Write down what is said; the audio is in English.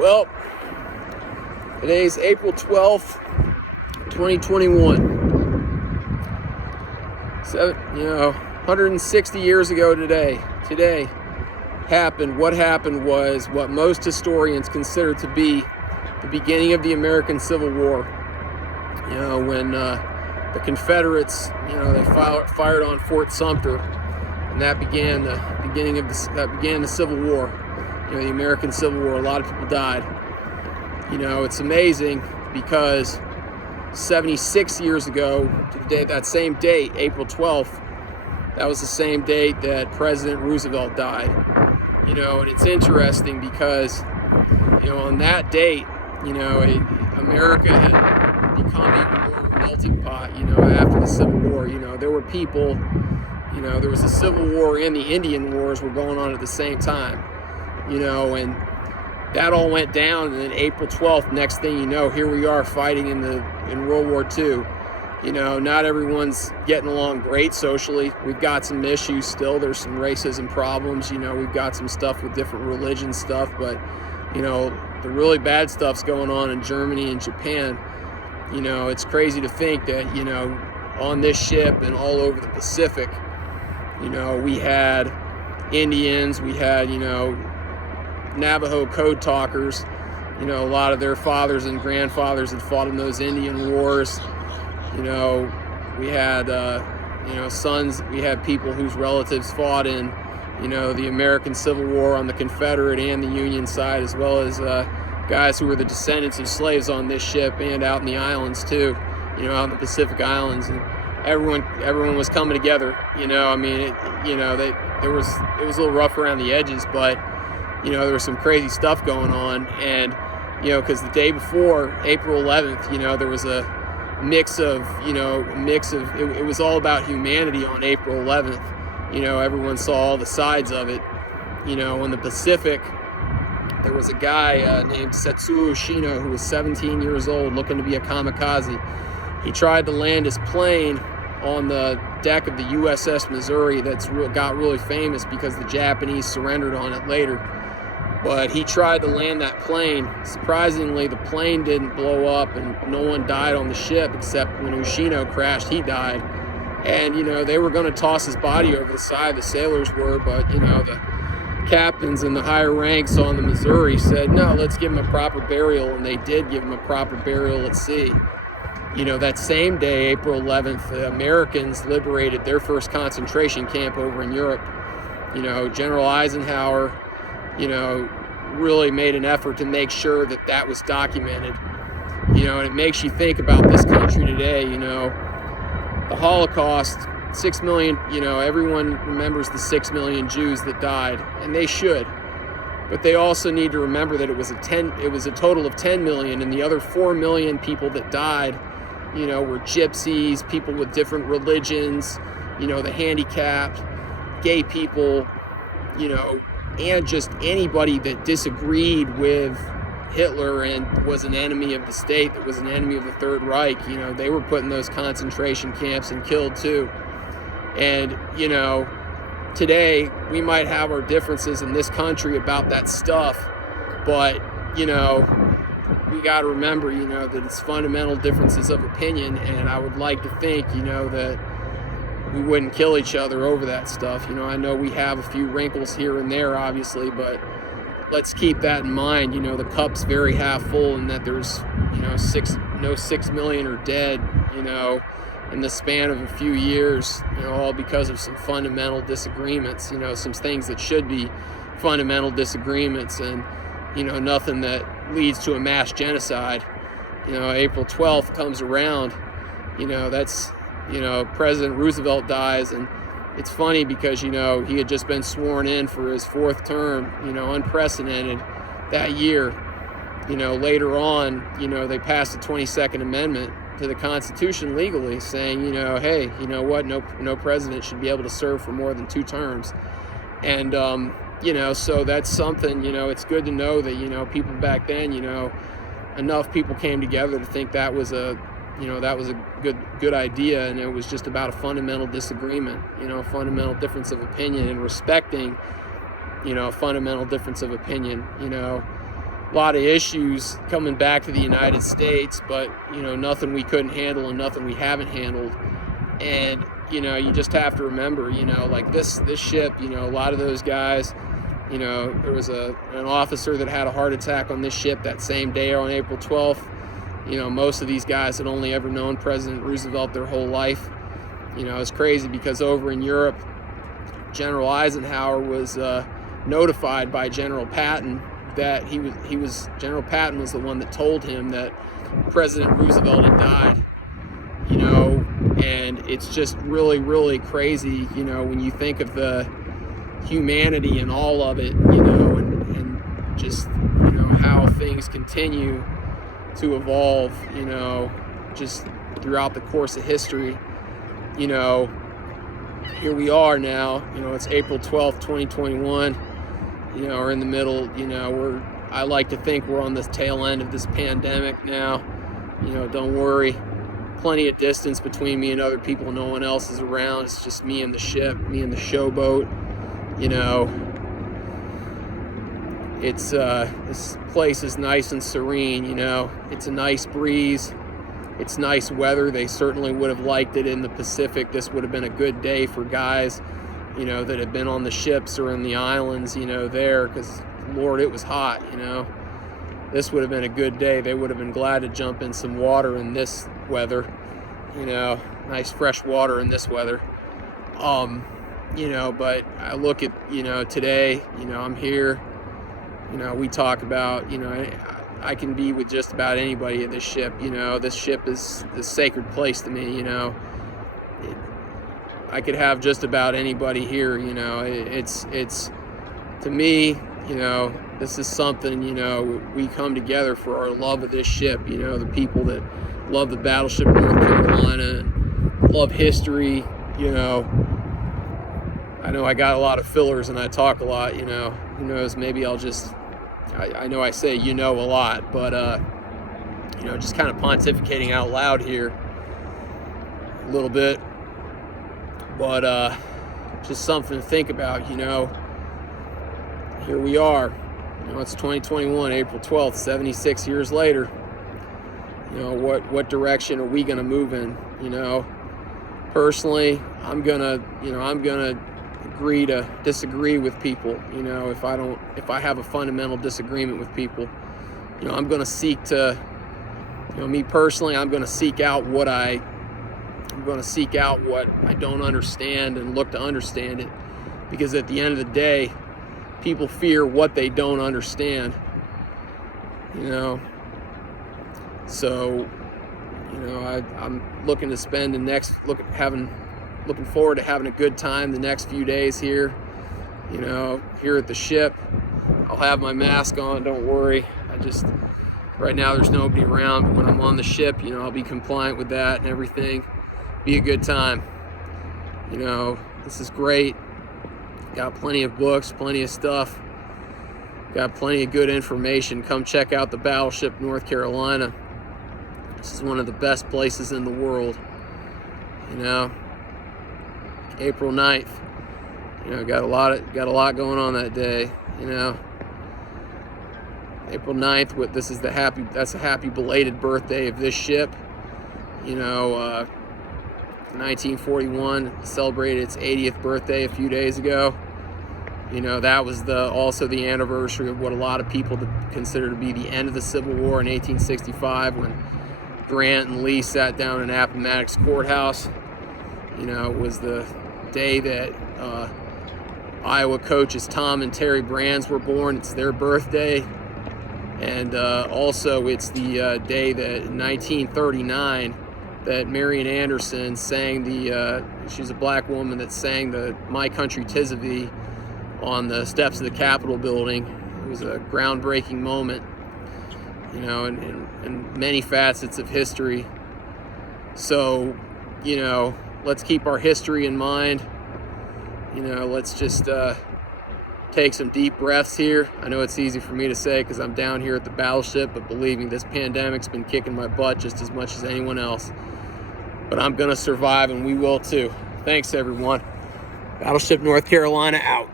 Well, today's April 12th, 2021. So, 160 years ago today happened. What happened was what most historians consider to be the beginning of the American Civil War. When the Confederates, they fired on Fort Sumter, and that began the Civil War. The American Civil War. A lot of people died. It's amazing because 76 years ago, today, that same date, April 12th, that was the same date that President Roosevelt died. And it's interesting because, on that date, America had become even more of a melting pot, after the Civil War. There were people, there was the Civil War and the Indian Wars were going on at the same time, and that all went down. And then April 12th, next thing you know, here we are fighting in World War II. Not everyone's getting along great socially. We've got some issues still. There's some racism problems. We've got some stuff with different religion stuff, but the really bad stuff's going on in Germany and Japan. It's crazy to think that, on this ship and all over the Pacific, we had Indians, we had, Navajo code talkers. A lot of their fathers and grandfathers had fought in those Indian wars. We had, sons, we had people whose relatives fought in, the American Civil War on the Confederate and the Union side, as well as guys who were the descendants of slaves on this ship and out in the islands too, out in the Pacific Islands. And everyone was coming together. It was a little rough around the edges, but there was some crazy stuff going on. And because the day before, April 11th, there was a mix of it was all about humanity on April 11th. Everyone saw all the sides of it. On the Pacific, there was a guy named Setsuo Shino who was 17 years old, looking to be a kamikaze. He tried to land his plane on the deck of the U.S.S. Missouri. Got really famous because the Japanese surrendered on it later. But he tried to land that plane. Surprisingly, the plane didn't blow up and no one died on the ship, except when Ushino crashed, he died. And, they were going to toss his body over the side, the sailors were, but, the captains and the higher ranks on the Missouri said, no, let's give him a proper burial, and they did give him a proper burial at sea. That same day, April 11th, the Americans liberated their first concentration camp over in Europe. General Eisenhower, really made an effort to make sure that that was documented. And it makes you think about this country today. The Holocaust, 6 million, everyone remembers the 6 million Jews that died, and they should. But they also need to remember that it was a total of 10 million, and the other 4 million people that died, were gypsies, people with different religions, the handicapped, gay people, and just anybody that disagreed with Hitler and was an enemy of the state, that was an enemy of the Third Reich. They were put in those concentration camps and killed too. And, today we might have our differences in this country about that stuff, but, we got to remember, that it's fundamental differences of opinion, and I would like to think, that we wouldn't kill each other over that stuff. I know we have a few wrinkles here and there, obviously, but let's keep that in mind. The cup's very half full, and that there's, 6 million are dead, in the span of a few years, all because of some fundamental disagreements, some things that should be fundamental disagreements, and, nothing that leads to a mass genocide. April 12th comes around, that's, President Roosevelt dies, and it's funny because, he had just been sworn in for his fourth term, unprecedented that year. Later on, they passed the 22nd Amendment to the Constitution legally, saying, hey, what, no president should be able to serve for more than 2 terms. And, so that's something, it's good to know that, people back then, enough people came together to think that was a good idea, and it was just about a fundamental disagreement, a fundamental difference of opinion, and respecting, a fundamental difference of opinion, a lot of issues coming back to the United States, but, you know, nothing we couldn't handle and nothing we haven't handled. And, you know, you just have to remember, you know, like this ship, you know, a lot of those guys, you know, there was an officer that had a heart attack on this ship that same day on April 12th. You know, most of these guys had only ever known President Roosevelt their whole life. You know, it's crazy because over in Europe, General Eisenhower was notified by General Patton that General Patton was the one that told him that President Roosevelt had died. You know, and it's just really, really crazy, you know, when you think of the humanity and all of it, you know, and just, you know, how things continue to evolve, you know, just throughout the course of history. You know, here we are now, you know, it's April 12th, 2021, you know, we're in the middle, you know, I like to think we're on the tail end of this pandemic now. You know, don't worry, plenty of distance between me and other people, no one else is around, it's just me and the ship, me and the showboat. You know, it's this place is nice and serene, you know, it's a nice breeze, it's nice weather. They certainly would have liked it in the Pacific. This would have been a good day for guys, you know, that have been on the ships or in the islands, you know, there, because Lord, it was hot, you know. This would have been a good day. They would have been glad to jump in some water in this weather, you know, nice fresh water in this weather. You know, but I look at, you know, today, you know, I'm here, you know, we talk about, you know, I can be with just about anybody at this ship, you know, this ship is the sacred place to me, you know. I could have just about anybody here, you know, it's to me, you know, this is something, you know, we come together for our love of this ship, you know, the people that love the Battleship North Carolina and love history, you know. I know I got a lot of fillers and I talk a lot, you know, who knows, maybe I'll just, I know I say, you know, a lot, but, you know, just kind of pontificating out loud here a little bit, but just something to think about, you know. Here we are, you know, it's 2021, April 12th, 76 years later. You know, what direction are we going to move in? You know, personally, I'm gonna agree to disagree with people. You know, if I have a fundamental disagreement with people, you know, I'm going to seek to, you know, me personally, I'm going to seek out what I don't understand and look to understand it, because at the end of the day, people fear what they don't understand, you know. So, you know, I'm looking to spend the next looking forward to having a good time the next few days here, you know, here at the ship. I'll have my mask on, don't worry. Right now there's nobody around, but when I'm on the ship, you know, I'll be compliant with that and everything. Be a good time. You know, this is great. Got plenty of books, plenty of stuff. Got plenty of good information. Come check out the Battleship North Carolina. This is one of the best places in the world. You know, April 9th. You know, got a lot going on that day. You know, April 9th. That's a happy belated birthday of this ship. You know, 1941 celebrated its 80th birthday a few days ago. You know, that was also the anniversary of what a lot of people consider to be the end of the Civil War in 1865, when Grant and Lee sat down in Appomattox Courthouse. You know, it was the day that Iowa coaches Tom and Terry Brands were born. It's their birthday. And also it's the day that in 1939 that Marian Anderson sang she's a black woman that sang the My Country 'Tis of Thee on the steps of the Capitol building. It was a groundbreaking moment, you know, and many facets of history. So, you know, let's keep our history in mind. You know, let's just take some deep breaths here. I know it's easy for me to say because I'm down here at the Battleship, but believe me, this pandemic's been kicking my butt just as much as anyone else. But I'm gonna survive, and we will too. Thanks, everyone. Battleship North Carolina out.